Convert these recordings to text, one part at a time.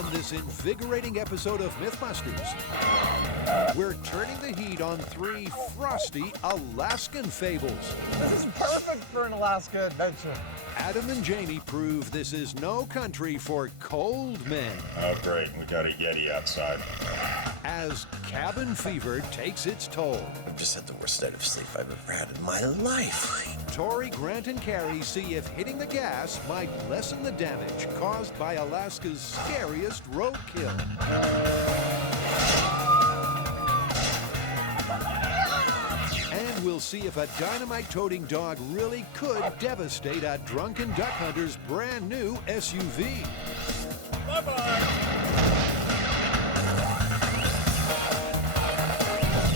On this invigorating episode of Mythbusters, we're turning the heat on 3 frosty Alaskan fables. This is perfect for an Alaska adventure. Adam and Jamie prove this is no country for cold men. Oh, great. We got a Yeti outside. As cabin fever takes its toll, I've just had the worst state of sleep I've ever had in my life. Tory, Grant, and Kari see if hitting the gas might lessen the damage caused by Alaska's scariest roadkill. And we'll see if a dynamite-toting dog really could devastate a drunken duck hunter's brand new SUV. Bye-bye.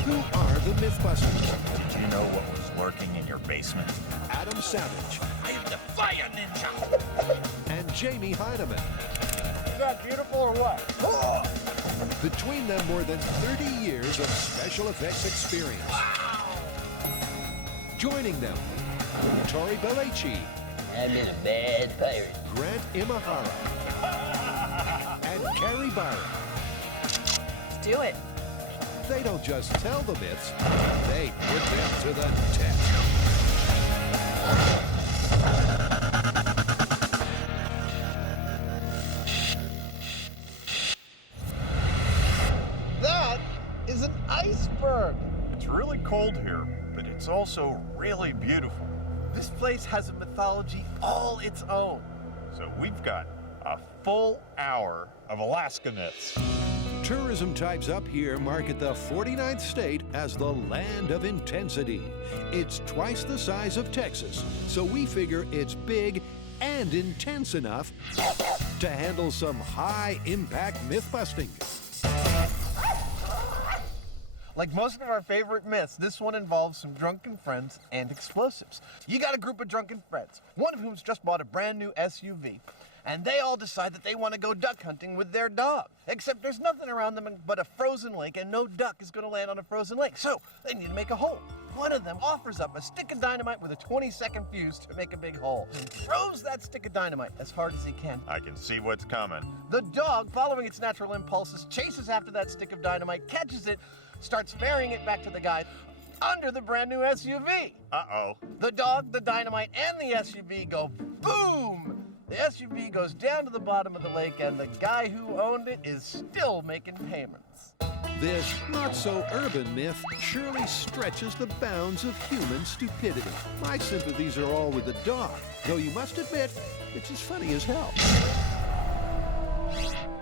Who are the Mythbusters? Did you know what was lurking in your basement? Adam Savage I am the fire ninja! and Jamie Hyneman. Is that beautiful or what? Between them, more than 30 years of special effects experience. Joining them, Tory Belleci, I'm in a bad pirate. Grant Imahara, and Kari Byron. Let's do it. They don't just tell the myths, they put them to the test. That is an iceberg. It's really cold here, but it's also really beautiful. This place has a mythology all its own. So we've got a full hour of Alaska myths. Tourism types up here market the 49th state as the land of intensity. It's twice the size of Texas, so we figure it's big and intense enough to handle some high-impact myth-busting. Like most of our favorite myths, this one involves some drunken friends and explosives. You got a group of drunken friends, one of whom's just bought a brand new SUV, and they all decide that they want to go duck hunting with their dog. Except there's nothing around them but a frozen lake, and no duck is going to land on a frozen lake, so they need to make a hole. One of them offers up a stick of dynamite with a 20-second fuse to make a big hole, and throws that stick of dynamite as hard as he can. I can see what's coming. The dog, following its natural impulses, chases after that stick of dynamite, catches it, starts ferrying it back to the guy under the brand new SUV. Uh-oh. The dog, the dynamite, and the SUV go boom! The SUV goes down to the bottom of the lake, and the guy who owned it is still making payments. This not-so-urban myth surely stretches the bounds of human stupidity. My sympathies are all with the dog, though you must admit, it's as funny as hell.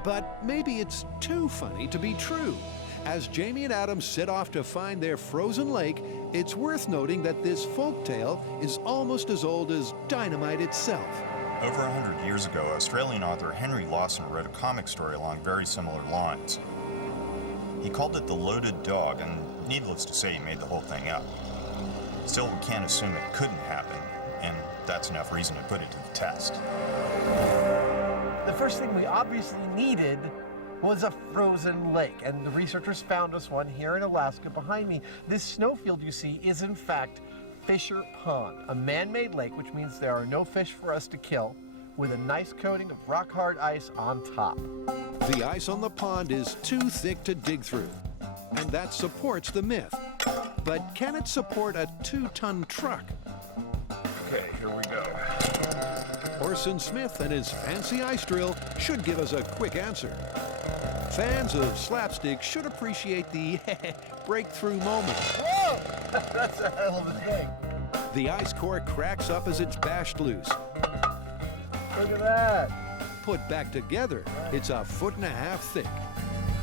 But maybe it's too funny to be true. As Jamie and Adam set off to find their frozen lake, it's worth noting that this folktale is almost as old as dynamite itself. Over 100 years ago, Australian author Henry Lawson wrote a comic story along very similar lines. He called it The Loaded Dog, and needless to say, he made the whole thing up. Still, we can't assume it couldn't happen, and that's enough reason to put it to the test. The first thing we obviously needed was a frozen lake, and the researchers found us one here in Alaska behind me. This snowfield you see is in fact Fisher Pond, a man-made lake, which means there are no fish for us to kill, with a nice coating of rock-hard ice on top. The ice on the pond is too thick to dig through, and that supports the myth. But can it support a 2-ton truck? Okay, here we go. Orson Smith and his fancy ice drill should give us a quick answer. Fans of slapstick should appreciate the breakthrough moment. Whoa! That's a hell of a thing. The ice core cracks up as it's bashed loose. Look at that. Put back together, it's 1.5 feet thick.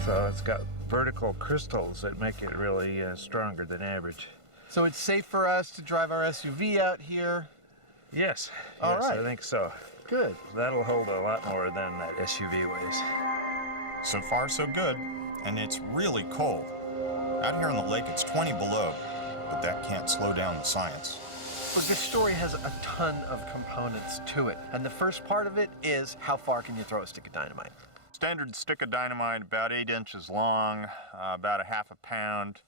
So it's got vertical crystals that make it really stronger than average. So it's safe for us to drive our SUV out here. Yes, All yes, right. I think so. Good. That'll hold a lot more than that SUV weighs. So far, so good, and it's really cold. Out here on the lake, it's 20 below, but that can't slow down the science. But this story has a ton of components to it, and the first part of it is how far can you throw a stick of dynamite? Standard stick of dynamite, about 8 inches long, about 1/2 pound.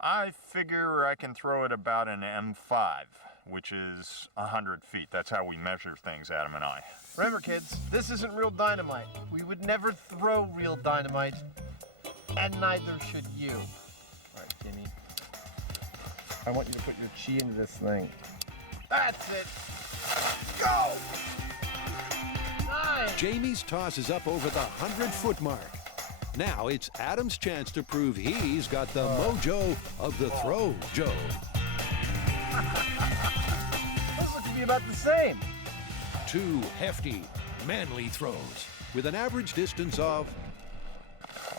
I figure I can throw it about an M5. which is 100 feet. That's how we measure things, Adam and I. Remember, kids, this isn't real dynamite. We would never throw real dynamite, and neither should you. All right, Jimmy. I want you to put your chi into this thing. That's it. Go! 9. Jamie's toss is up over the 100-foot mark. Now it's Adam's chance to prove he's got the mojo of the throw, Joe. Those look to be about the same. 2 hefty, manly throws with an average distance of...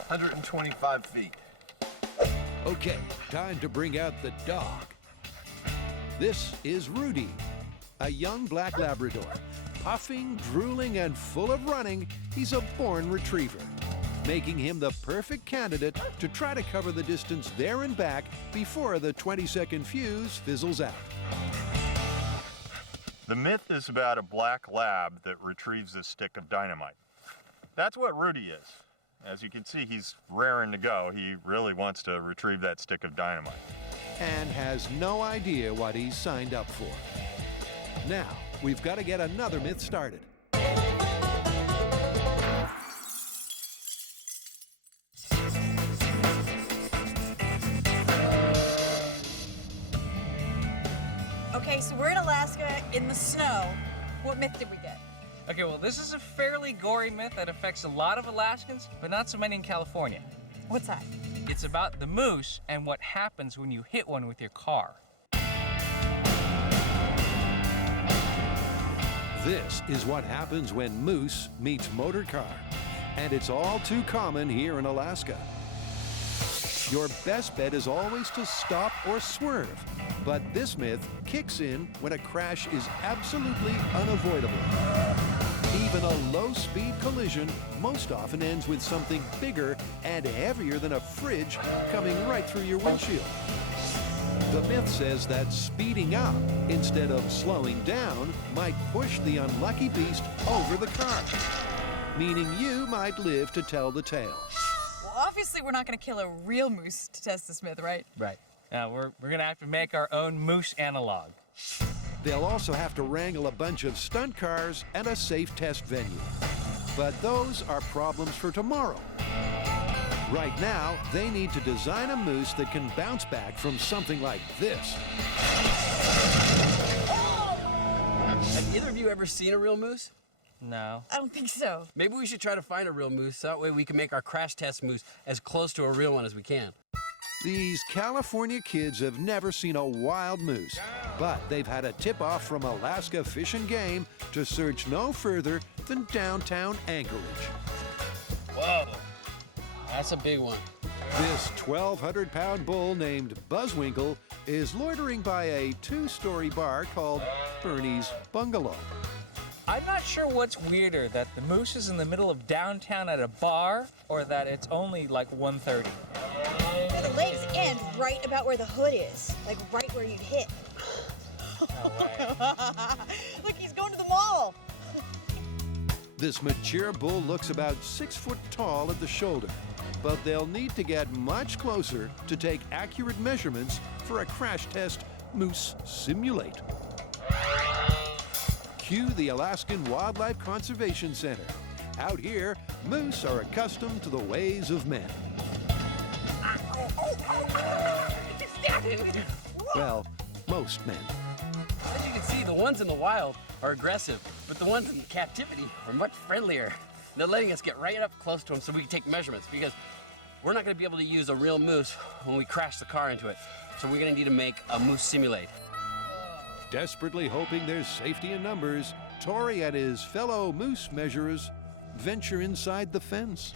125 feet. Okay, time to bring out the dog. This is Rudy, a young black Labrador. Puffing, drooling, and full of running, he's a born retriever, making him the perfect candidate to try to cover the distance there and back before the 20-second fuse fizzles out. The myth is about a black lab that retrieves a stick of dynamite. That's what Rudy is. As you can see, he's raring to go. He really wants to retrieve that stick of dynamite. And has no idea what he's signed up for. Now, we've got to get another myth started. Okay, so we're in Alaska in the snow. What myth did we get? Okay, well, this is a fairly gory myth that affects a lot of Alaskans, but not so many in California. What's that? It's about the moose and what happens when you hit one with your car. This is what happens when moose meets motor car, and it's all too common here in Alaska. Your best bet is always to stop or swerve, but this myth kicks in when a crash is absolutely unavoidable. Even a low-speed collision most often ends with something bigger and heavier than a fridge coming right through your windshield. The myth says that speeding up instead of slowing down might push the unlucky beast over the car, meaning you might live to tell the tale. Well, obviously we're not going to kill a real moose to test this myth, right? Right. Now, we're going to have to make our own moose analog. They'll also have to wrangle a bunch of stunt cars and a safe test venue. But those are problems for tomorrow. Right now, they need to design a moose that can bounce back from something like this. Have either of you ever seen a real moose? No. I don't think so. Maybe we should try to find a real moose, so that way we can make our crash test moose as close to a real one as we can. These California kids have never seen a wild moose, but they've had a tip-off from Alaska Fish and Game to search no further than downtown Anchorage. Whoa, that's a big one. This 1,200-pound bull named Buzzwinkle is loitering by a 2-story bar called Bernie's Bungalow. I'm not sure what's weirder, that the moose is in the middle of downtown at a bar, or that it's only like 1:30. The legs end right about where the hood is, like right where you'd hit. No way. Look, he's going to the mall. This mature bull looks about 6 foot tall at the shoulder, but they'll need to get much closer to take accurate measurements for a crash test moose simulate. Cue the Alaskan Wildlife Conservation Center. Out here, moose are accustomed to the ways of men. Well, most men. As you can see, the ones in the wild are aggressive, but the ones in captivity are much friendlier. They're letting us get right up close to them so we can take measurements, because we're not going to be able to use a real moose when we crash the car into it. So we're going to need to make a moose simulate. Desperately hoping there's safety in numbers, Tory and his fellow moose measurers venture inside the fence.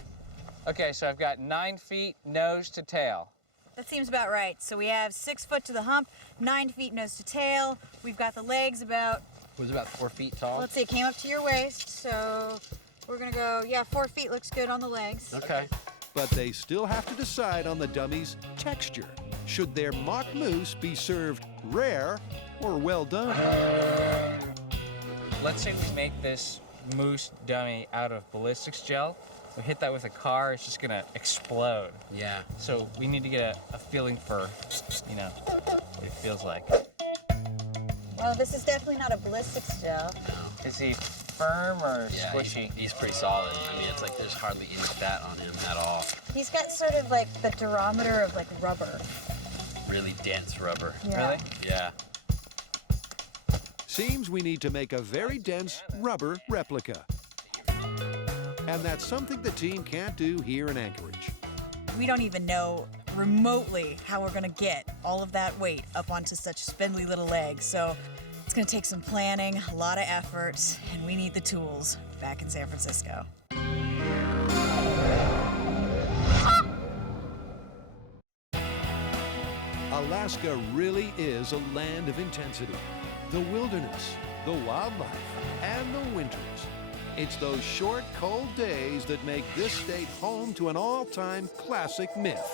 Okay, so I've got 9 feet nose to tail. That seems about right. So we have 6 foot to the hump, 9 feet nose to tail. We've got the legs about, It was about 4 feet tall. let's see, it came up to your waist. So we're gonna go, yeah, 4 feet looks good on the legs. Okay. But they still have to decide on the dummy's texture. Should their mock moose be served rare or well done? Let's say we make this moose dummy out of ballistics gel. We hit that with a car, it's just gonna explode. Yeah. So we need to get a feeling for, what it feels like. Well, this is definitely not a ballistic gel. Is he firm or Yeah, squishy? he's pretty solid. I mean, it's like there's hardly any fat on him at all. He's got sort of like the durometer of like rubber. Really dense rubber. Yeah. Really? Yeah. Seems we need to make a very dense rubber replica. And that's something the team can't do here in Anchorage. We don't even know remotely how we're gonna get all of that weight up onto such spindly little legs. So it's gonna take some planning, a lot of effort, and we need the tools back in San Francisco. Alaska really is a land of intensity. The wilderness, the wildlife, and the winters. It's those short, cold days that make this state home to an all-time classic myth.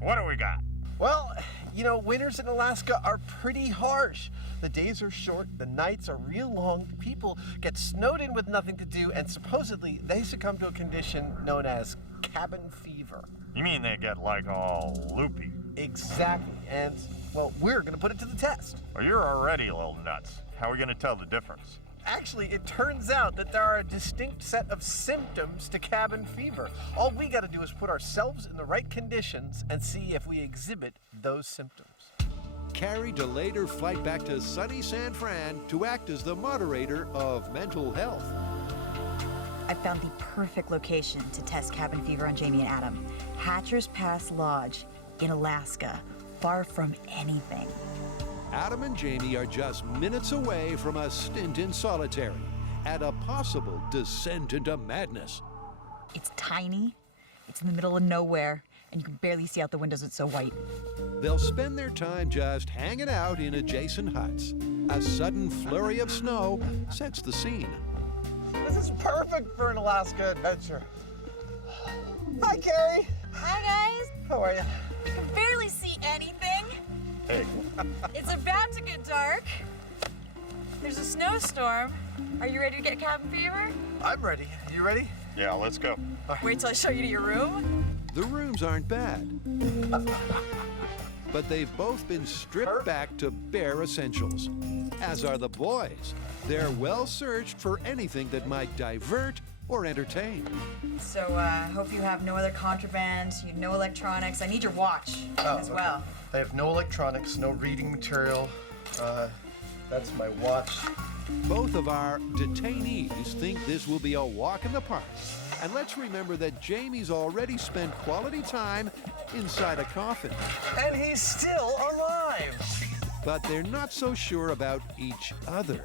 What do we got? Well, you know, winters in Alaska are pretty harsh. The days are short, the nights are real long, people get snowed in with nothing to do, and supposedly they succumb to a condition known as cabin fever. You mean they get like all loopy? Exactly, and, well, we're gonna put it to the test. Well, you're already a little nuts. How are we gonna tell the difference? Actually, it turns out that there are a distinct set of symptoms to cabin fever. All we gotta do is put ourselves in the right conditions and see if we exhibit those symptoms. Kari delayed her flight back to sunny San Fran to act as the moderator of mental health. I found the perfect location to test cabin fever on Jamie and Adam. Hatcher's Pass Lodge in Alaska, far from anything. Adam and Jamie are just minutes away from a stint in solitary and a possible descent into madness. It's tiny, it's in the middle of nowhere, and you can barely see out the windows, it's so white. They'll spend their time just hanging out in adjacent huts. A sudden flurry of snow sets the scene. This is perfect for an Alaska adventure. Hi, Kari. Hi, guys. How are you? I can barely see anything. Hey, It's about to get dark. There's a snowstorm. Are you ready to get cabin fever? I'm ready. You ready? Yeah, let's go. Wait till I show you to your room. The rooms aren't bad, but they've both been stripped back to bare essentials, as are the boys. They're well searched for anything that might divert or entertain. So, hope you have no other contraband, no electronics. I need your watch as well. I have no electronics, no reading material. That's my watch. Both of our detainees think this will be a walk in the park. And let's remember that Jamie's already spent quality time inside a coffin. And he's still alive. But they're not so sure about each other.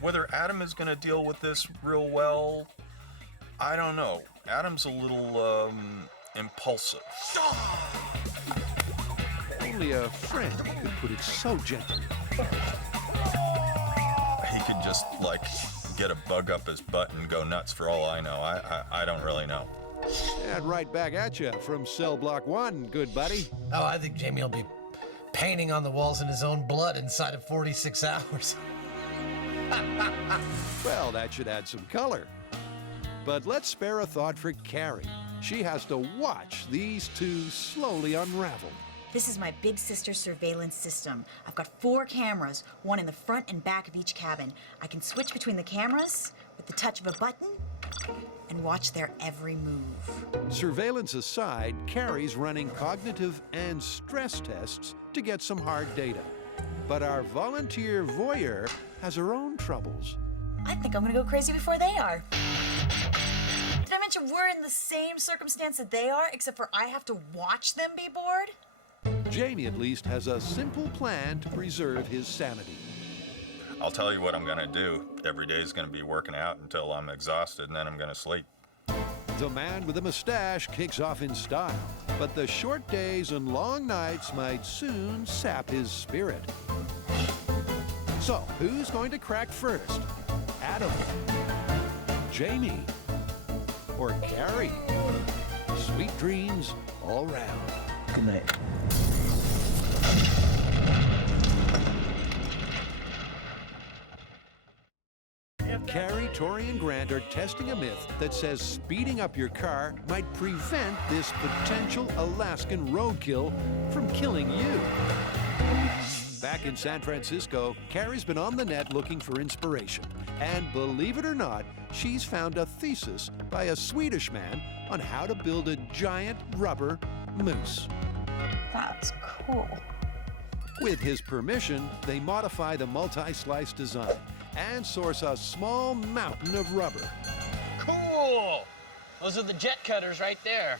Whether Adam is going to deal with this real well, I don't know. Adam's a little, impulsive. Only a friend could put it so gently. He could just, like, get a bug up his butt and go nuts for all I know. I don't really know. And right back at you from cell block 1, good buddy. Oh, I think Jamie will be painting on the walls in his own blood inside of 46 hours. Well, that should add some color. But let's spare a thought for Kari. She has to watch these two slowly unravel. This is my big sister surveillance system. I've got 4 cameras, one in the front and back of each cabin. I can switch between the cameras with the touch of a button and watch their every move. Surveillance aside, Kari's running cognitive and stress tests to get some hard data. But our volunteer voyeur has her own troubles. I think I'm gonna go crazy before they are. Did I mention we're in the same circumstance that they are, except for I have to watch them be bored? Jamie at least has a simple plan to preserve his sanity. I'll tell you what I'm going to do. Every day is going to be working out until I'm exhausted, and then I'm going to sleep. The man with the mustache kicks off in style, but the short days and long nights might soon sap his spirit. So, who's going to crack first? Adam, Jamie, or Kari? Sweet dreams all round. Good night. Kari, Tory, and Grant are testing a myth that says speeding up your car might prevent this potential Alaskan roadkill from killing you. Back in San Francisco, Kari's been on the net looking for inspiration. And believe it or not, she's found a thesis by a Swedish man on how to build a giant rubber moose. That's cool. With his permission, they modify the multi-slice design and source a small mountain of rubber. Cool! Those are the jet cutters right there.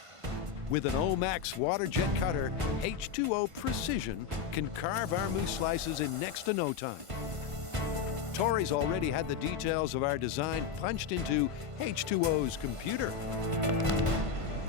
With an Omax water jet cutter, H2O Precision can carve our moose slices in next to no time. Tory's already had the details of our design punched into H2O's computer.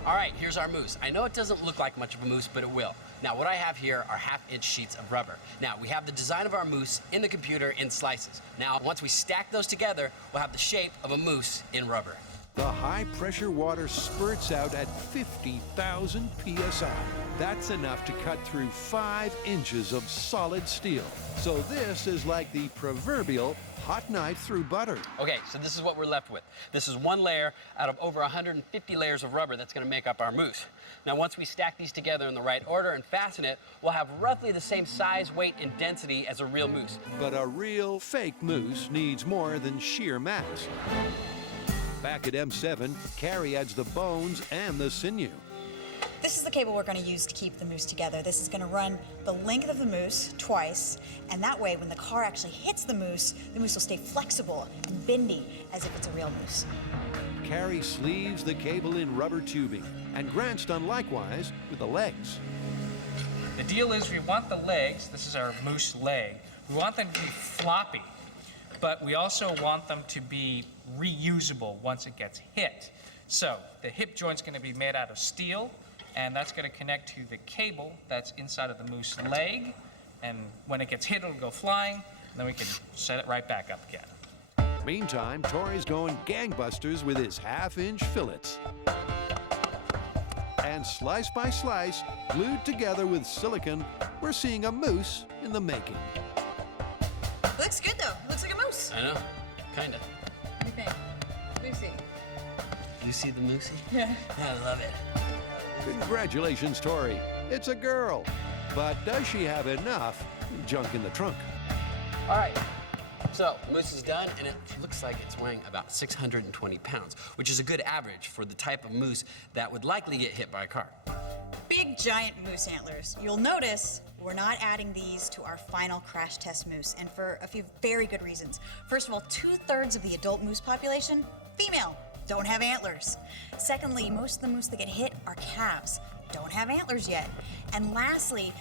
All right, here's our moose. I know it doesn't look like much of a moose, but it will. Now, what I have here are half-inch sheets of rubber. Now, we have the design of our moose in the computer in slices. Now, once we stack those together, we'll have the shape of a moose in rubber. The high-pressure water spurts out at 50,000 psi. That's enough to cut through 5 inches of solid steel. So this is like the proverbial hot knife through butter. Okay, so this is what we're left with. This is one layer out of over 150 layers of rubber that's gonna make up our moose. Now, once we stack these together in the right order and fasten it, we'll have roughly the same size, weight, and density as a real moose. But a real fake moose needs more than sheer mass. Back at M7, Kari adds the bones and the sinew. This is the cable we're going to use to keep the moose together. This is going to run the length of the moose twice, and that way when the car actually hits the moose will stay flexible and bendy as if it's a real moose. Kari sleeves the cable in rubber tubing, and Grant's done likewise with the legs. The deal is we want the legs, this is our moose leg, we want them to be floppy, but we also want them to be reusable once it gets hit. So the hip joint's going to be made out of steel, and that's going to connect to the cable that's inside of the moose leg, and when it gets hit, it'll go flying, and then we can set it right back up again. Meantime, Tory's going gangbusters with his half-inch fillets. And slice by slice, glued together with silicone, we're seeing a moose in the making. Looks good though. Looks like a moose. I know, kinda. What do you think? Lucy. You see the moosey? Yeah. I love it. Congratulations, Tory. It's a girl. But does she have enough junk in the trunk? All right, so moose is done, and it looks like it's weighing about 620 pounds, which is a good average for the type of moose that would likely get hit by a car. Big giant moose antlers. You'll notice we're not adding these to our final crash test moose, and for a few very good reasons. First of all, 2/3 of the adult moose population, female, don't have antlers. Secondly, most of the moose that get hit are calves, don't have antlers yet. And lastly,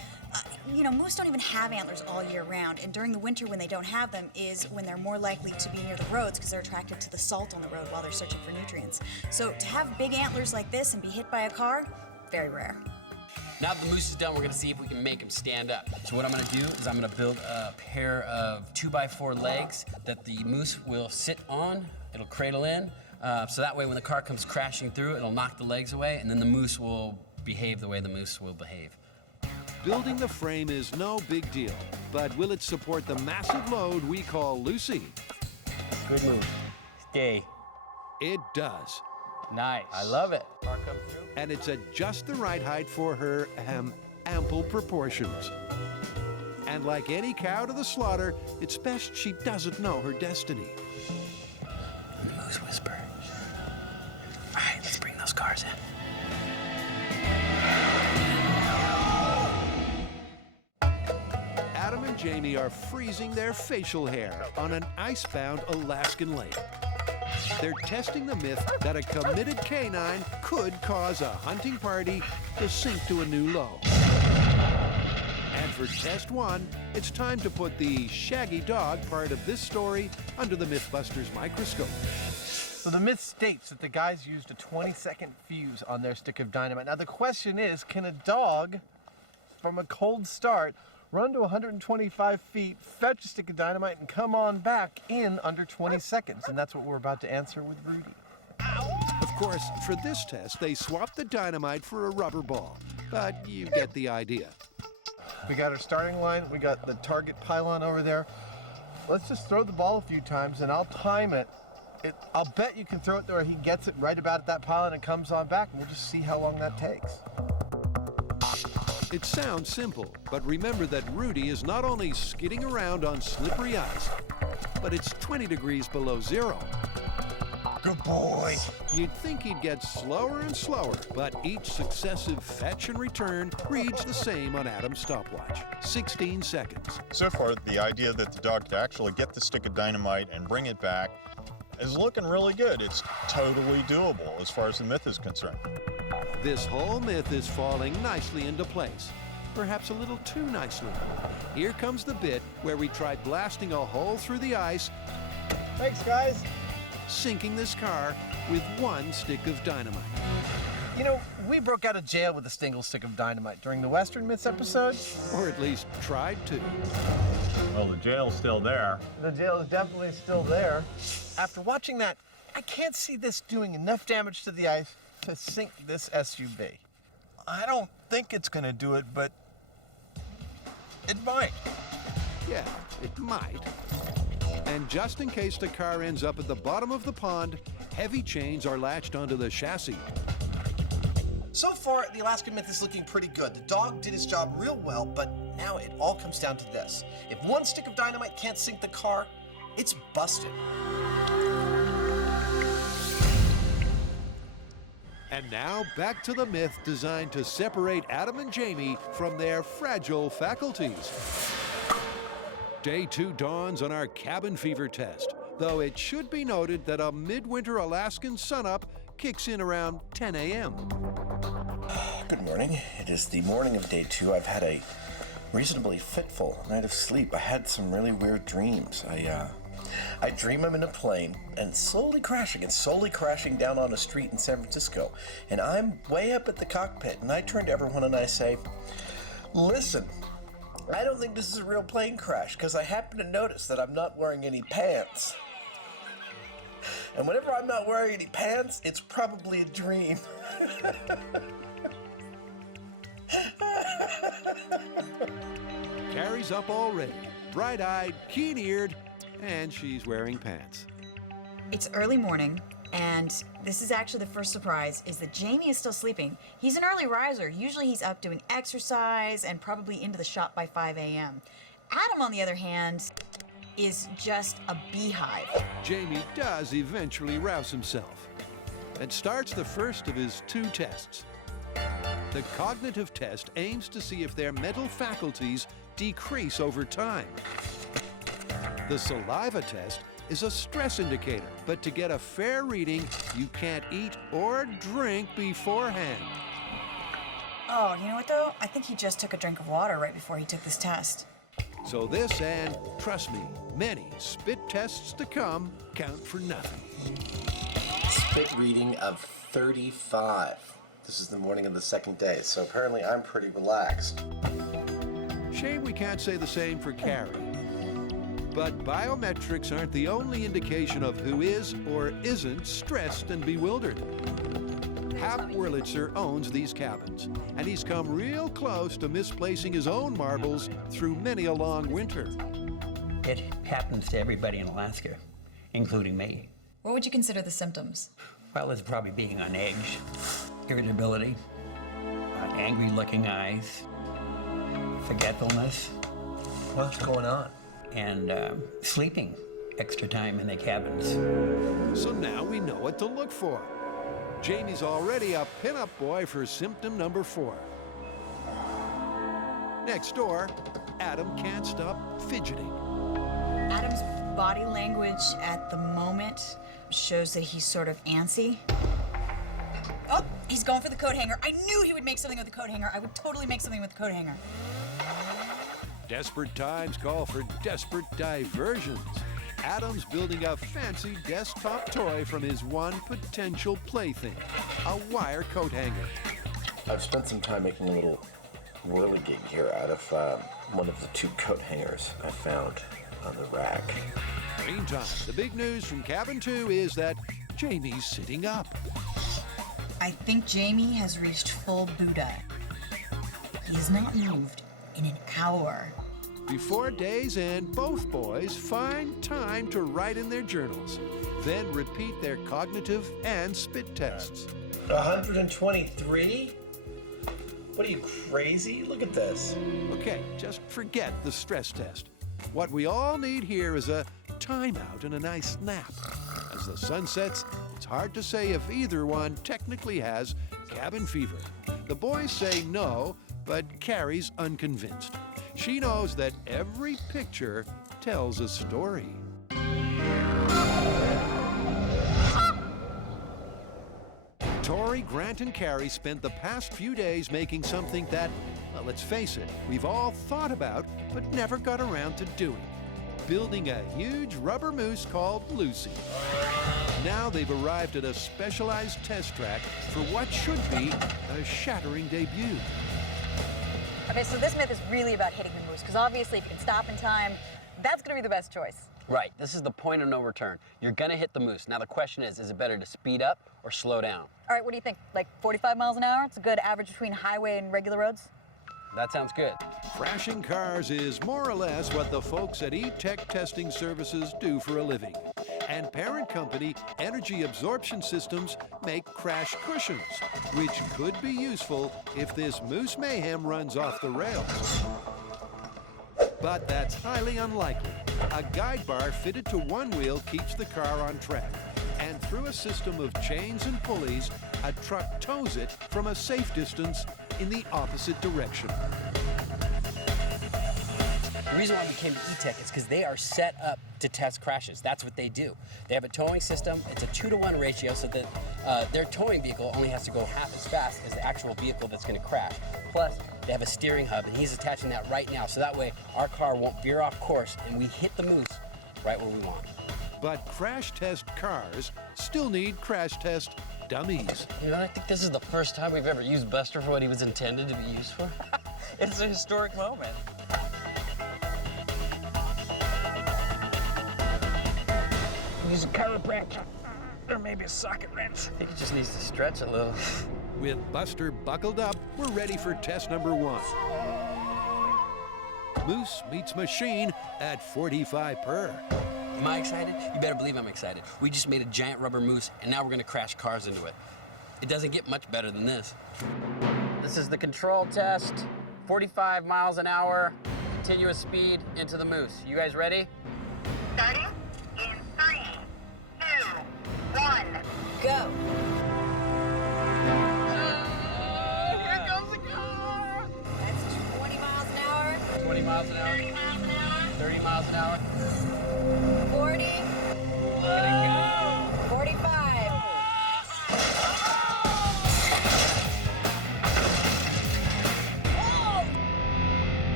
moose don't even have antlers all year round, and during the winter when they don't have them is when they're more likely to be near the roads because they're attracted to the salt on the road while they're searching for nutrients. So to have big antlers like this and be hit by a car, very rare. Now that the moose is done, we're gonna see if we can make him stand up. So what I'm gonna do is I'm gonna build a pair of 2x4 legs that the moose will sit on. It'll cradle in, so that way when the car comes crashing through, it'll knock the legs away, and then the moose will behave the way the moose will behave. Building the frame is no big deal, but will it support the massive load we call Lucy? Good move. Stay. It does. Nice. I love it. Car come through. And it's at just the right height for her ample proportions. And like any cow to the slaughter, it's best she doesn't know her destiny. The moose whisper. All right, let's bring those cars in. Adam and Jamie are freezing their facial hair on an icebound Alaskan lake. They're testing the myth that a committed canine could cause a hunting party to sink to a new low. And for test 1, it's time to put the shaggy dog part of this story under the Mythbusters microscope. So the myth states that the guys used a 20-second fuse on their stick of dynamite. Now the question is, can a dog, from a cold start, run to 125 feet, fetch a stick of dynamite, and come on back in under 20 seconds? And that's what we're about to answer with Rudy. Of course, for this test, they swapped the dynamite for a rubber ball. But you get the idea. We got our starting line, we got the target pylon over there. let's just throw the ball a few times and I'll time it. I'll bet you can throw it to where he gets it right about at that pile and it comes on back, and we'll just see how long that takes. It sounds simple, but remember that Rudy is not only skidding around on slippery ice, but it's 20 degrees below zero. Good boy. You'd think he'd get slower and slower, but each successive fetch and return reads the same on Adam's stopwatch, 16 seconds. So far, the idea that the dog could actually get the stick of dynamite and bring it back is looking really good. It's totally doable as far as the myth is concerned. This whole myth is falling nicely into place, perhaps a little too nicely. Here comes the bit where we try blasting a hole through the ice, Thanks, guys. sinking this car with one stick of dynamite. You know, we broke out of jail with a single stick of dynamite during the Western Myths episode. Or at least tried to. Well, the jail's still there. The jail is definitely still there. After watching that, I can't see this doing enough damage to the ice to sink this SUV. I don't think it's going to do it, but it might. Yeah, it might. And just in case the car ends up at the bottom of the pond, heavy chains are latched onto the chassis. So far, the Alaskan Myth is looking pretty good. The dog did his job real well, but now it all comes down to this. If one stick of dynamite can't sink the car, it's busted. And now back to the myth designed to separate Adam and Jamie from their fragile faculties. Day 2 dawns on our cabin fever test, though it should be noted that a midwinter Alaskan sunup kicks in around 10 a.m. Good morning. It is the morning of day 2. I've had a reasonably fitful night of sleep. I had some really weird dreams. I dream I'm in a plane and slowly crashing down on a street in San Francisco. And I'm way up at the cockpit, and I turn to everyone and I say, listen, I don't think this is a real plane crash, because I happen to notice that I'm not wearing any pants. And whenever I'm not wearing any pants, it's probably a dream. Kari's up already, bright-eyed, keen-eared, and she's wearing pants. It's early morning, and this is actually the first surprise, is that Jamie is still sleeping. He's an early riser. Usually he's up doing exercise and probably into the shop by 5 a.m. Adam, on the other hand, is just a beehive. Jamie does eventually rouse himself and starts the first of his 2 tests. The cognitive test aims to see if their mental faculties decrease over time. The saliva test is a stress indicator, but to get a fair reading, you can't eat or drink beforehand. Oh, you know what though? I think he just took a drink of water right before he took this test. So this and, trust me, many spit tests to come count for nothing. Spit reading of 35. This is the morning of the second day, so apparently I'm pretty relaxed. Shame we can't say the same for Kari. But biometrics aren't the only indication of who is or isn't stressed and bewildered. Hap Wurlitzer owns these cabins, and he's come real close to misplacing his own marbles through many a long winter. It happens to everybody in Alaska, including me. What would you consider the symptoms? Well, it's probably being on edge, irritability, angry-looking eyes, forgetfulness. What's going on? And sleeping extra time in the cabins. So now we know what to look for. Jamie's already a pinup boy for symptom number 4. Next door, Adam can't stop fidgeting. Adam's body language at the moment shows that he's sort of antsy. Oh, he's going for the coat hanger. I knew he would make something with the coat hanger. I would totally make something with the coat hanger. Desperate times call for desperate diversions. Adam's building a fancy desktop toy from his one potential plaything, a wire coat hanger. I've spent some time making a little whirligig here out of one of the 2 coat hangers I found on the rack. Meantime, the big news from cabin 2 is that Jamie's sitting up. I think Jamie has reached full Buddha. He has not moved in an hour. Before day's end, both boys find time to write in their journals, then repeat their cognitive and spit tests. 123? What are you, crazy? Look at this. Okay, just forget the stress test. What we all need here is a timeout and a nice nap. As the sun sets, it's hard to say if either one technically has cabin fever. The boys say no, but Kari's unconvinced. She knows that every picture tells a story. Tory, Grant, and Kari spent the past few days making something that, well, let's face it, we've all thought about but never got around to doing. Building a huge rubber moose called Lucy. Now they've arrived at a specialized test track for what should be a shattering debut. Okay, so this myth is really about hitting the moose, because obviously if you can stop in time, that's going to be the best choice. Right, this is the point of no return. You're gonna hit the moose. Now the question is it better to speed up or slow down? All right, what do you think? Like 45 miles an hour? It's a good average between highway and regular roads? That sounds good. Crashing cars is more or less what the folks at E-Tech Testing Services do for a living. And parent company Energy Absorption Systems make crash cushions, which could be useful if this moose mayhem runs off the rails. But that's highly unlikely. A guide bar fitted to one wheel keeps the car on track. And through a system of chains and pulleys, a truck tows it from a safe distance in the opposite direction. The reason why we came to E-Tech is because they are set up to test crashes. That's what they do. They have a towing system. It's a 2-to-1 ratio so that their towing vehicle only has to go half as fast as the actual vehicle that's going to crash. Plus, they have a steering hub, and he's attaching that right now, so that way our car won't veer off course and we hit the moose right where we want. But crash test cars still need crash test dummies. You know, I think this is the first time we've ever used Buster for what he was intended to be used for. It's a historic moment. Use a chiropractor or maybe a socket wrench. I think he just needs to stretch a little. With Buster buckled up, we're ready for test number 1. Moose meets machine at 45 per. Am I excited? You better believe I'm excited. We just made a giant rubber moose, and now we're gonna crash cars into it. It doesn't get much better than this. This is the control test. 45 miles an hour, continuous speed into the moose. You guys ready? Starting in 3, 2, 1, go. Here goes the car! That's 20 miles an hour. 20 miles an hour. 30 miles an hour. 30 miles an hour. 40. Let it go! 45.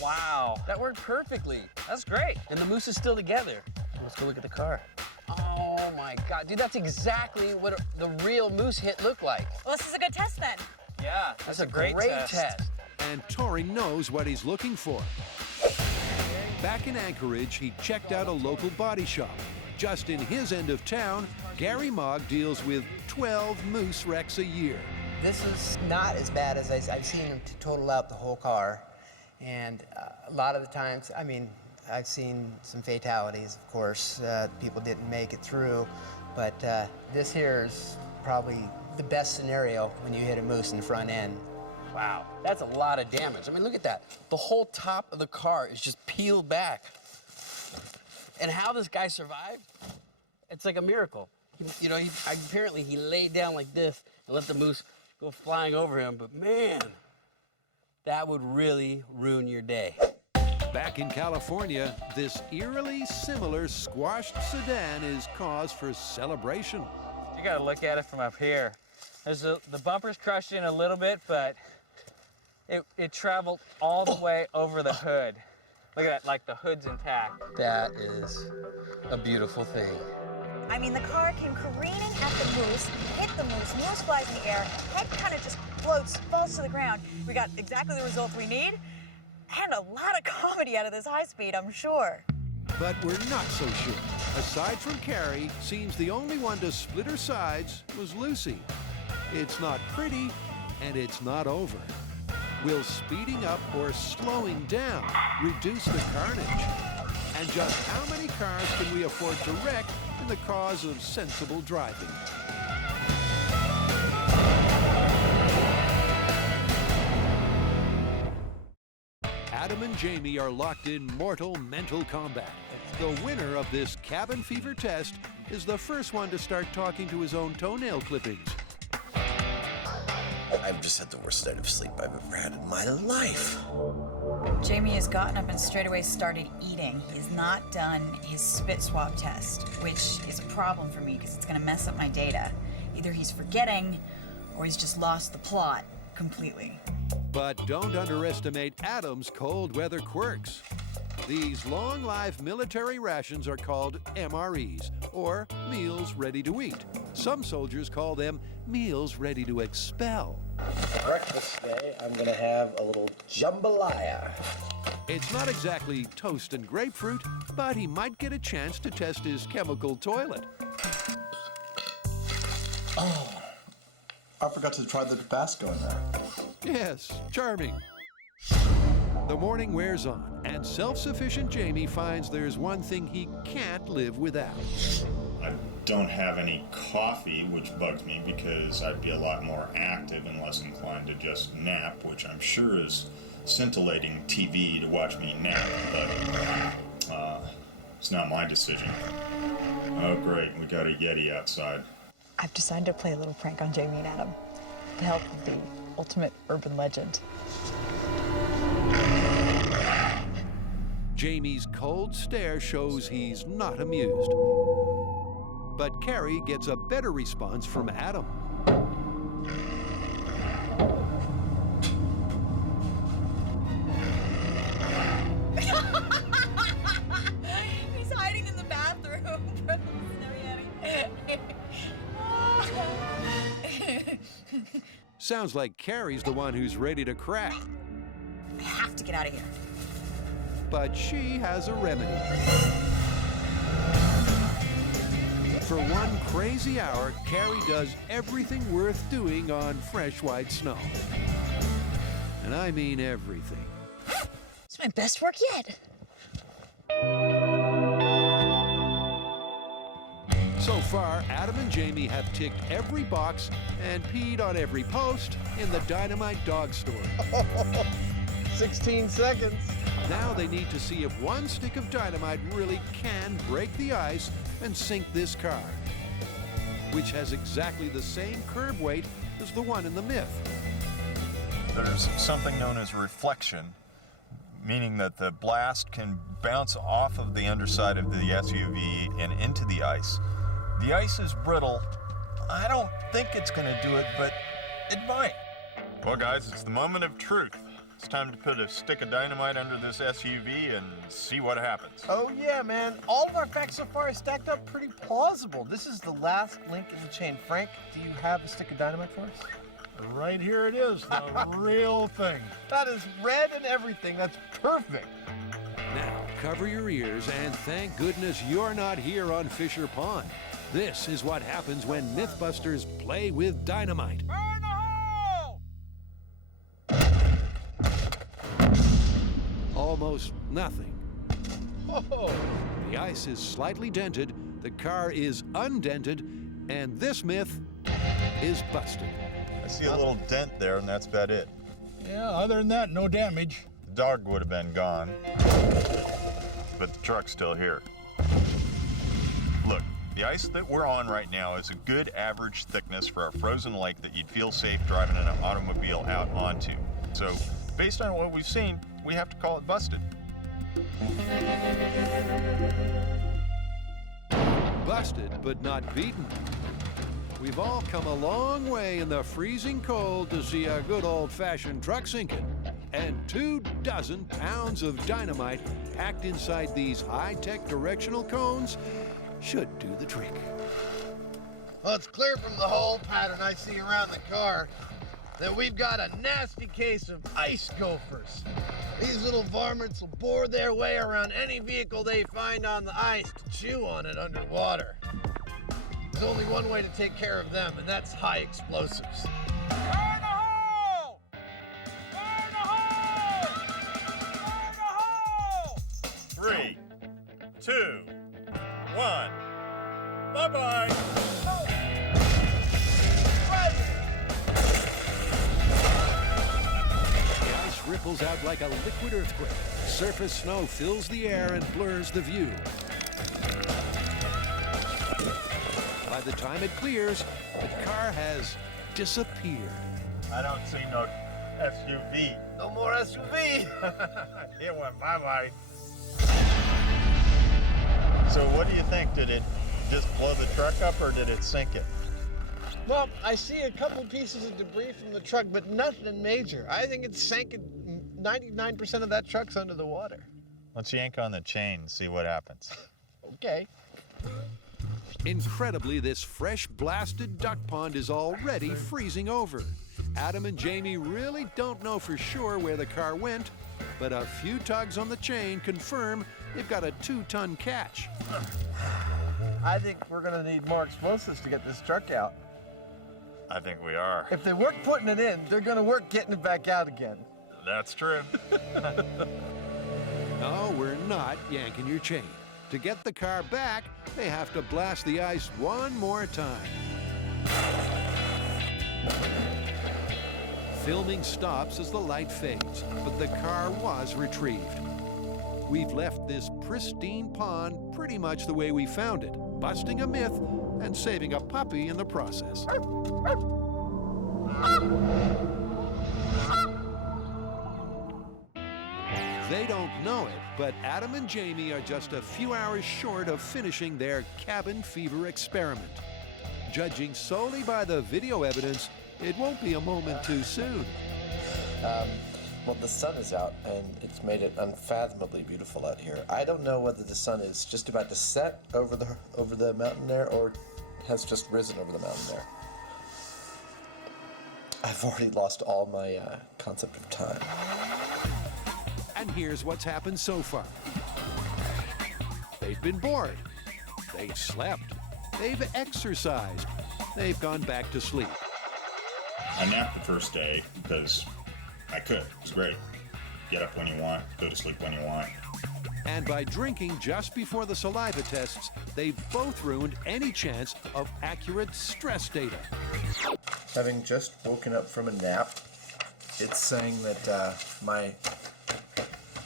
Wow, That worked perfectly. that's great. And the moose is still together. Let's go look at the car. Oh my God, dude, that's exactly what the real moose hit looked like. Well, this is a good test then. Yeah, That's a great test. And Tory knows what he's looking for. Back in Anchorage, he checked out a local body shop. Just in his end of town, Gary Mogg deals with 12 moose wrecks a year. This is not as bad as I've seen him to total out the whole car. And a lot of the times, I mean, I've seen some fatalities, of course. People didn't make it through. But this here is probably the best scenario when you hit a moose in the front end. Wow, that's a lot of damage. I mean, look at that. The whole top of the car is just peeled back. And how this guy survived, it's like a miracle. You know, apparently he laid down like this and let the moose go flying over him, but man, that would really ruin your day. Back in California, this eerily similar squashed sedan is cause for celebration. You gotta look at it from up here. The bumper's crushed in a little bit, but it traveled all the way over the hood. Look at that, like the hood's intact. That is a beautiful thing. I mean, the car came careening at the moose, hit the moose flies in the air, head kind of just floats, falls to the ground. We got exactly the result we need, and a lot of comedy out of this high speed, I'm sure. But we're not so sure. Aside from Kari, seems the only one to split her sides was Lucy. It's not pretty, and it's not over. Will speeding up or slowing down reduce the carnage? And just how many cars can we afford to wreck in the cause of sensible driving? Adam and Jamie are locked in mortal mental combat. The winner of this cabin fever test is the first one to start talking to his own toenail clippings. I've just had the worst night of sleep I've ever had in my life. Jamie has gotten up and straight away started eating. He's not done his spit swab test, which is a problem for me because it's going to mess up my data. Either he's forgetting or he's just lost the plot completely. But don't underestimate Adam's cold weather quirks. These long-life military rations are called MREs, or meals ready to eat. Some soldiers call them meals ready to expel. For breakfast today, I'm gonna have a little jambalaya. It's not exactly toast and grapefruit, but he might get a chance to test his chemical toilet. Oh, I forgot to try the Tabasco in there. Yes, charming. The morning wears on, and self-sufficient Jamie finds there's one thing he can't live without. I don't have any coffee, which bugs me because I'd be a lot more active and less inclined to just nap, which I'm sure is scintillating TV to watch me nap, but it's not my decision. Oh great, we got a Yeti outside. I've decided to play a little prank on Jamie and Adam to help with the ultimate urban legend. Jamie's cold stare shows he's not amused. But Kari gets a better response from Adam. He's hiding in the bathroom from the Yeti. Sounds like Kari's the one who's ready to crack. I have to get out of here. But she has a remedy. For one crazy hour, Kari does everything worth doing on fresh white snow. And I mean everything. It's my best work yet. So far, Adam and Jamie have ticked every box and peed on every post in the Dynamite Dog story. 16 seconds. Now they need to see if one stick of dynamite really can break the ice and sink this car, which has exactly the same curb weight as the one in the Myth. There's something known as reflection, meaning that the blast can bounce off of the underside of the SUV and into the ice. The ice is brittle. I don't think it's going to do it, but it might. Well, guys, it's the moment of truth. It's time to put a stick of dynamite under this SUV and see what happens. Oh yeah, man. All of our facts so far are stacked up pretty plausible. This is the last link in the chain. Frank, do you have a stick of dynamite for us? Right here it is, the real thing. That is red and everything. That's perfect. Now, cover your ears and thank goodness you're not here on Fisher Pond. This is what happens when Mythbusters play with dynamite. Burn the hole! Almost nothing. Oh. The ice is slightly dented, the car is undented, and this myth is busted. I see a little dent there, and that's about it. Yeah, other than that, no damage. The dog would have been gone, but the truck's still here. Look, the ice that we're on right now is a good average thickness for a frozen lake that you'd feel safe driving an automobile out onto. So, based on what we've seen, we have to call it busted. Busted, but not beaten. We've all come a long way in the freezing cold to see a good old-fashioned truck sinking. And 24 pounds of dynamite packed inside these high-tech directional cones should do the trick. Well, it's clear from the hole pattern I see around the car that we've got a nasty case of ice gophers. These little varmints will bore their way around any vehicle they find on the ice to chew on it underwater. There's only one way to take care of them, and that's high explosives. Burn the hole! Burn the 2, 1. Bye-bye. The ice ripples out like a liquid earthquake. Surface snow fills the air and blurs the view. By the time it clears, the car has disappeared. I don't see no SUV. No more SUV. It went bye-bye. So what do you think? Did it just blow the truck up or did it sink it? Well, I see a couple pieces of debris from the truck, but nothing major. I think it sank it. 99% of that truck's under the water. Let's yank on the chain and see what happens. Okay. Incredibly, this fresh blasted duck pond is already freezing over. Adam and Jamie really don't know for sure where the car went, but a few tugs on the chain confirm they've got a 2-ton catch. I think we're gonna need more explosives to get this truck out. I think we are. If they work putting it in, they're gonna work getting it back out again. That's true. No, we're not yanking your chain. To get the car back, they have to blast the ice one more time. Filming stops as the light fades, but the car was retrieved. We've left this pristine pond pretty much the way we found it, busting a myth and saving a puppy in the process. They don't know it, but Adam and Jamie are just a few hours short of finishing their cabin fever experiment. Judging solely by the video evidence, it won't be a moment too soon. Well, the sun is out, and it's made it unfathomably beautiful out here. I don't know whether the sun is just about to set over the mountain there, or has just risen over the mountain there. I've already lost all my concept of time. And here's what's happened so far. They've been bored. They've slept. They've exercised. They've gone back to sleep. I napped the first day because I could. It was great. Get up when you want, go to sleep when you want. And by drinking just before the saliva tests, they've both ruined any chance of accurate stress data. Having just woken up from a nap, it's saying that my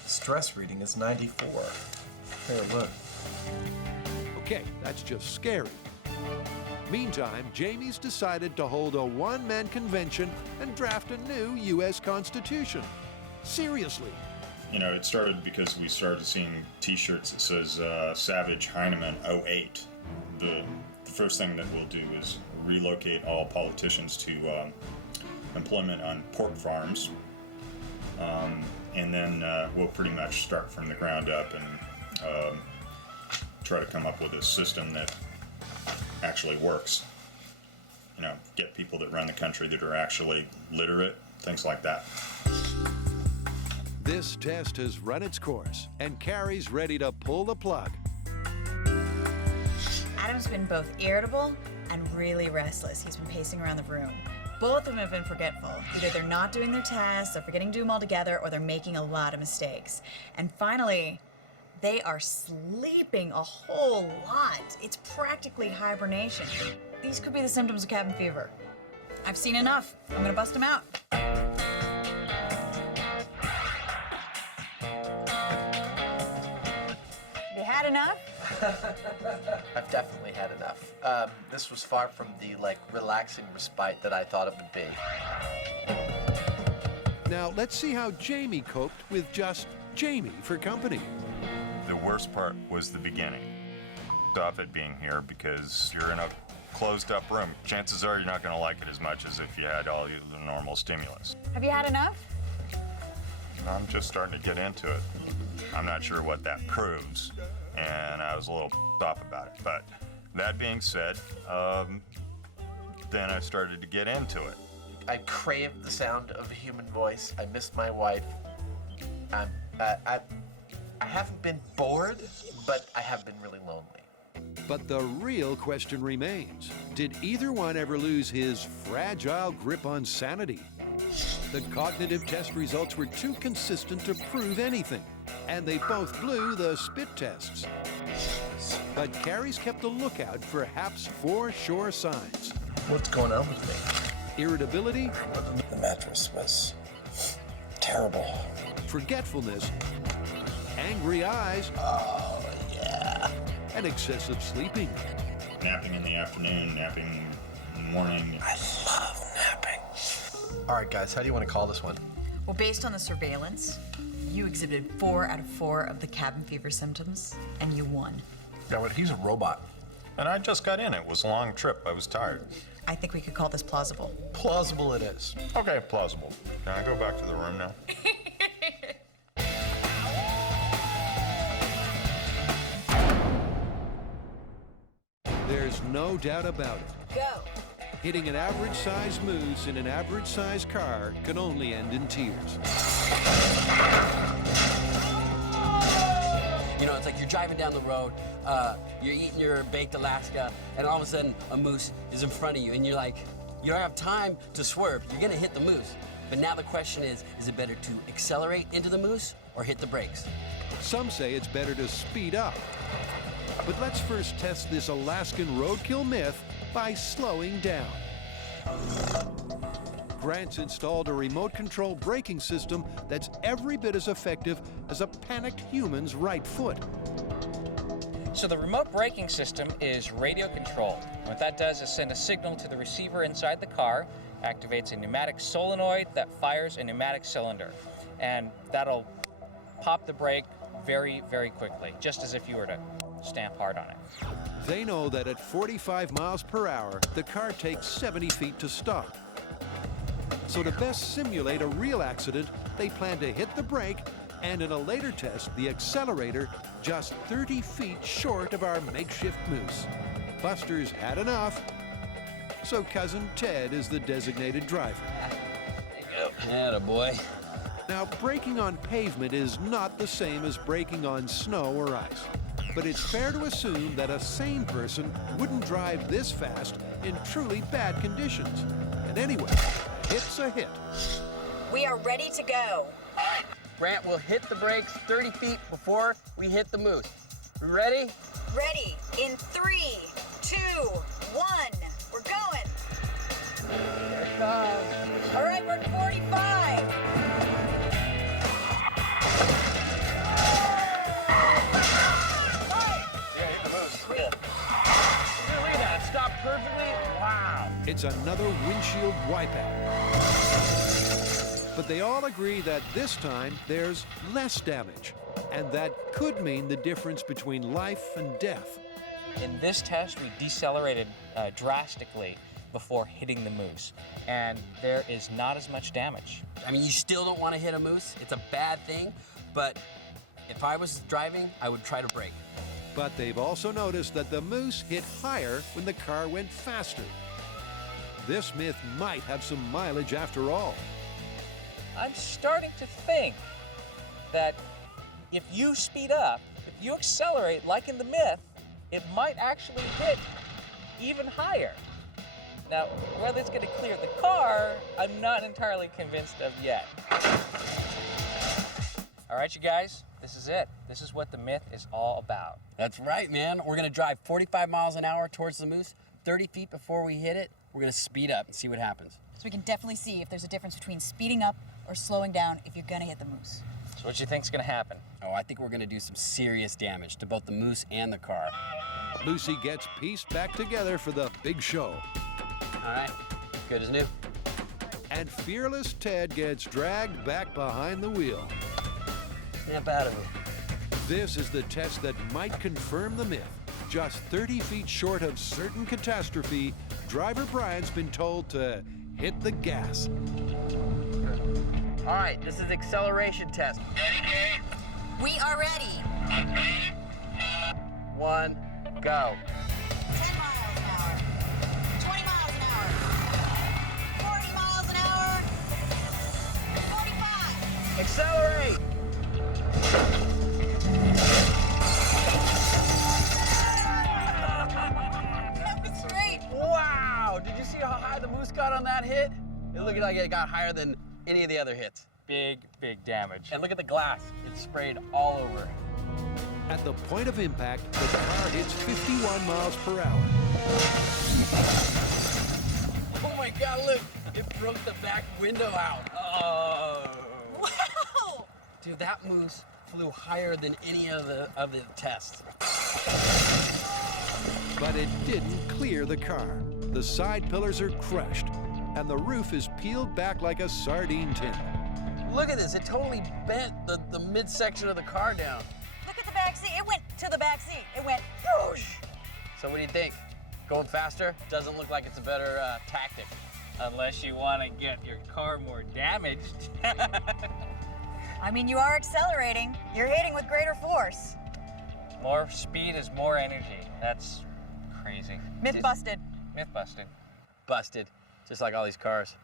stress reading is 94. Hey, look. Okay, that's just scary. Meantime, Jamie's decided to hold a one-man convention and draft a new U.S. Constitution. Seriously. You know, it started because we started seeing T-shirts that says Savage Hyneman 08. The first thing that we'll do is relocate all politicians to employment on pork farms. And then we'll pretty much start from the ground up and try to come up with a system that actually works. You know, get people that run the country that are actually literate, things like that. This test has run its course, and Kari's ready to pull the plug. Adam's been both irritable and really restless. He's been pacing around the room. Both of them have been forgetful. Either they're not doing their tasks, they're forgetting to do them all together, or they're making a lot of mistakes. And finally, they are sleeping a whole lot. It's practically hibernation. These could be the symptoms of cabin fever. I've seen enough. I'm gonna bust them out. Have you had enough? I've definitely had enough. This was far from the relaxing respite that I thought it would be. Now, let's see how Jamie coped with just Jamie for company. The worst part was the beginning. Off it being here because you're in a closed up room. Chances are you're not going to like it as much as if you had all the normal stimulus. Have you had enough? I'm just starting to get into it. I'm not sure what that proves, and I was a little off about it. But that being said, then I started to get into it. I craved the sound of a human voice. I missed my wife. I haven't been bored, but I have been really lonely. But the real question remains, did either one ever lose his fragile grip on sanity? The cognitive test results were too consistent to prove anything, and they both blew the spit tests. But Kari's kept a lookout for Hap's 4 sure signs. What's going on with me? Irritability. The mattress was terrible. Forgetfulness. Angry eyes. Oh, yeah. And excessive sleeping. Napping in the afternoon, napping in the morning. I love napping. All right, guys, how do you want to call this one? Well, based on the surveillance, you exhibited 4 out of 4 of the cabin fever symptoms, and you won. Yeah, but he's a robot. And I just got in. It was a long trip. I was tired. I think we could call this plausible. Plausible it is. Okay, plausible. Can I go back to the room now? There's no doubt about it. Go. Hitting an average-sized moose in an average-sized car can only end in tears. You know, it's like you're driving down the road, you're eating your baked Alaska, and all of a sudden a moose is in front of you, and you're like, you don't have time to swerve. You're gonna hit the moose. But now the question is it better to accelerate into the moose or hit the brakes? Some say it's better to speed up. But let's first test this Alaskan roadkill myth by slowing down. Grant's installed a remote control braking system that's every bit as effective as a panicked human's right foot. So the remote braking system is radio controlled. What that does is send a signal to the receiver inside the car, activates a pneumatic solenoid that fires a pneumatic cylinder, and that'll pop the brake very, very quickly, just as if you were to stamp hard on it. They know that at 45 miles per hour, the car takes 70 feet to stop. So to best simulate a real accident, they plan to hit the brake and in a later test, the accelerator just 30 feet short of our makeshift moose. Buster's had enough, so Cousin Ted is the designated driver. Attaboy. Now, braking on pavement is not the same as braking on snow or ice. But it's fair to assume that a sane person wouldn't drive this fast in truly bad conditions. And anyway, a hit's a hit. We are ready to go. Grant will hit the brakes 30 feet before we hit the moose. Ready? Ready. In 3, 2, 1. We're going. Here it comes. All right, we're at 45. Stop perfectly. Wow. It's another windshield wipeout. But they all agree that this time there's less damage. And that could mean the difference between life and death. In this test, we decelerated drastically before hitting the moose, and there is not as much damage. I mean, you still don't want to hit a moose. It's a bad thing, but if I was driving, I would try to brake. But they've also noticed that the moose hit higher when the car went faster. This myth might have some mileage after all. I'm starting to think that if you speed up, if you accelerate like in the myth, it might actually hit even higher. Now, whether it's going to clear the car, I'm not entirely convinced of yet. All right, you guys, this is it. This is what the myth is all about. That's right, man. We're going to drive 45 miles an hour towards the moose. 30 feet before we hit it, we're going to speed up and see what happens. So we can definitely see if there's a difference between speeding up or slowing down if you're gonna hit the moose. So what do you think's gonna happen? Oh, I think we're gonna do some serious damage to both the moose and the car. Lucy gets pieced back together for the big show. All right, good as new. And fearless Ted gets dragged back behind the wheel. Snap out of it. This is the test that might confirm the myth. Just 30 feet short of certain catastrophe, driver Brian's been told to hit the gas. All right, this is acceleration test. We are ready. 1, go. 10 miles an hour. 20 miles an hour. 40 miles an hour. 45. Accelerate! That was great. Wow! Did you see how high the moose got on that hit? It looked like it got higher than any of the other hits. Big damage. And look at the glass. It's sprayed all over. At the point of impact, the car hits 51 miles per hour. Oh my God, look. It broke the back window out. Oh. Wow! Dude, that moose flew higher than any of the tests. But it didn't clear the car. The side pillars are crushed, and the roof is peeled back like a sardine tin. Look at this. It totally bent the midsection of the car down. Look at the back seat. It went to the back seat. It went whoosh. So what do you think? Going faster doesn't look like it's a better tactic. Unless you want to get your car more damaged. I mean, you are accelerating. You're hitting with greater force. More speed is more energy. That's crazy. Myth busted. Myth busted. Busted. Just like all these cars.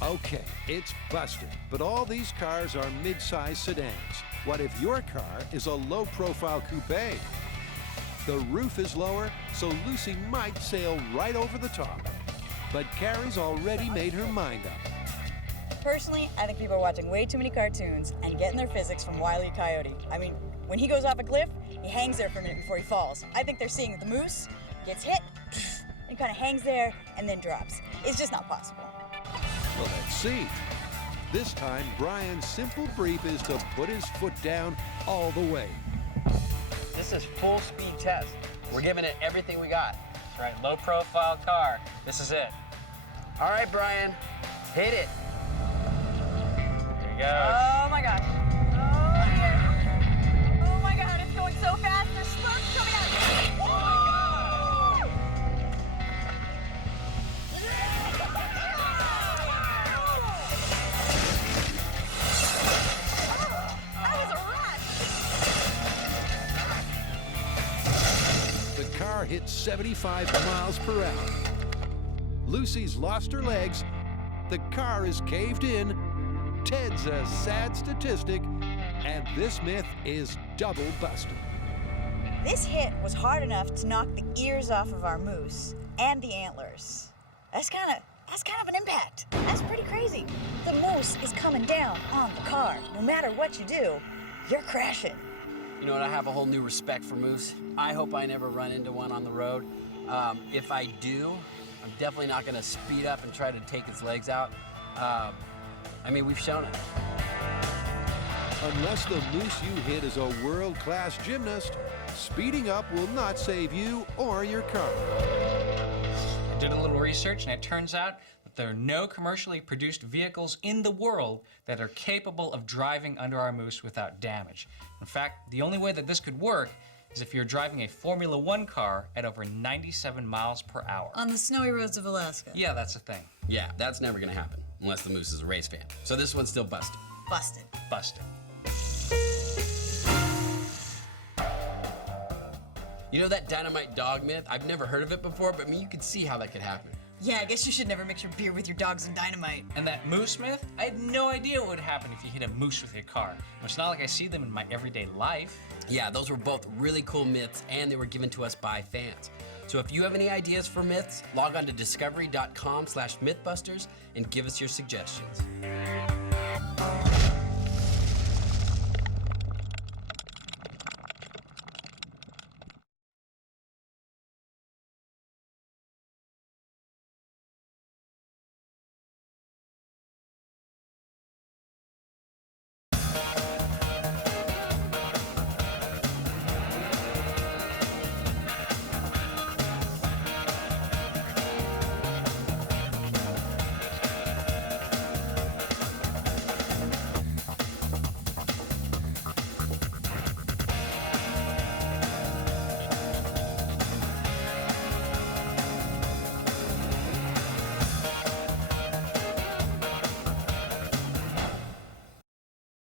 Okay, it's busted, but all these cars are mid-size sedans. What if your car is a low-profile coupe? The roof is lower, so Lucy might sail right over the top. But Kari's already made her mind up. Personally, I think people are watching way too many cartoons and getting their physics from Wile E. Coyote. I mean, when he goes off a cliff, he hangs there for a minute before he falls. I think they're seeing the moose gets hit, and kind of hangs there and then drops. It's just not possible. Well, let's see. This time, Brian's simple brief is to put his foot down all the way. This is full speed test. We're giving it everything we got. That's right, low profile car. This is it. All right, Brian, hit it. There you go. Oh my God. Oh dear. Oh my God, it's going so fast. There's sparks coming out. Oh my God. That was a rush. The car hits 75 miles per hour. Lucy's lost her legs. The car is caved in. Ted's a sad statistic. And this myth is double busted. This hit was hard enough to knock the ears off of our moose and the antlers. That's kind of an impact. That's pretty crazy. The moose is coming down on the car. No matter what you do, you're crashing. You know what? I have a whole new respect for moose. I hope I never run into one on the road. If I do, I'm definitely not going to speed up and try to take its legs out. I mean, we've shown it. Unless the moose you hit is a world-class gymnast, speeding up will not save you or your car. I did a little research, and it turns out that there are no commercially produced vehicles in the world that are capable of driving under our moose without damage. In fact, the only way that this could work is if you're driving a Formula One car at over 97 miles per hour. On the snowy roads of Alaska. Yeah, that's a thing. Yeah, that's never going to happen unless the moose is a race fan. So this one's still busted. Busted. Busted. You know that dynamite dog myth? I've never heard of it before, but I mean, you can see how that could happen. Yeah, I guess you should never mix your beer with your dogs and dynamite. And that moose myth? I had no idea what would happen if you hit a moose with your car. It's not like I see them in my everyday life. Yeah, those were both really cool myths, and they were given to us by fans. So if you have any ideas for myths, log on to discovery.com/mythbusters and give us your suggestions.